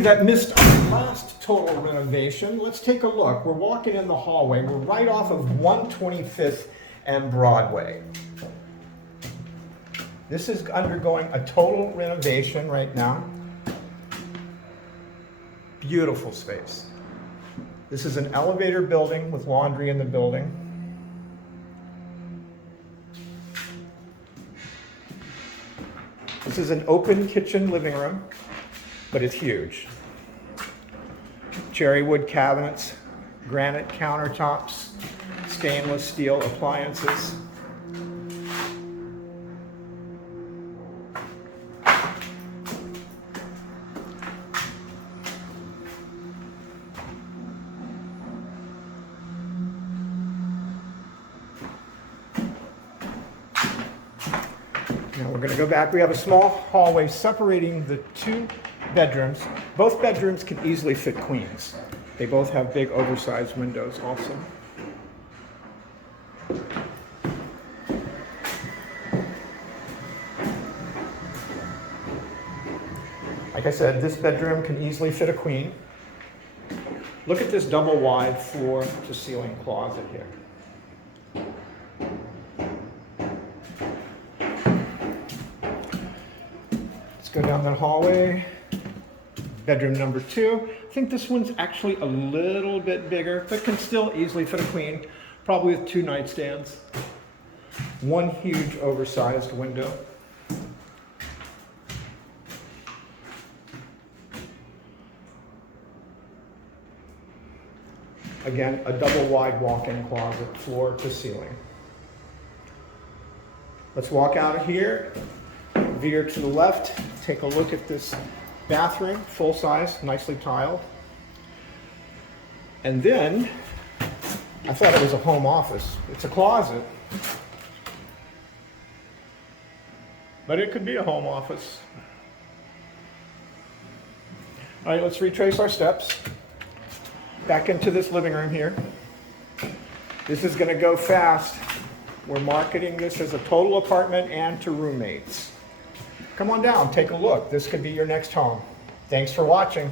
you that missed our last total renovation, let's take a look. We're walking in the hallway. We're right off of 125th and Broadway. This is undergoing a total renovation right now. Beautiful space. This is an elevator building with laundry in the building. This is an open kitchen living room, but it's huge. Cherry wood cabinets, granite countertops, stainless steel appliances. Now we're going to go back. We have a small hallway separating the two bedrooms. Both bedrooms can easily fit queens. They both have big oversized windows also. Like I said, this bedroom can easily fit a queen. Look at this double wide floor to ceiling closet here. Go down the hallway. Bedroom number 2. I think this one's actually a little bit bigger, but can still easily fit a queen, probably with 2 nightstands. One huge oversized window. Again, a double wide walk-in closet, floor to ceiling. Let's walk out of here. Veer to the left, take a look at this bathroom, full size, nicely tiled. And then, I thought it was a home office. It's a closet, but it could be a home office. All right, let's retrace our steps. Back into this living room here. This is going to go fast. We're marketing this as a total apartment and to roommates. Come on down, take a look. This could be your next home. Thanks for watching.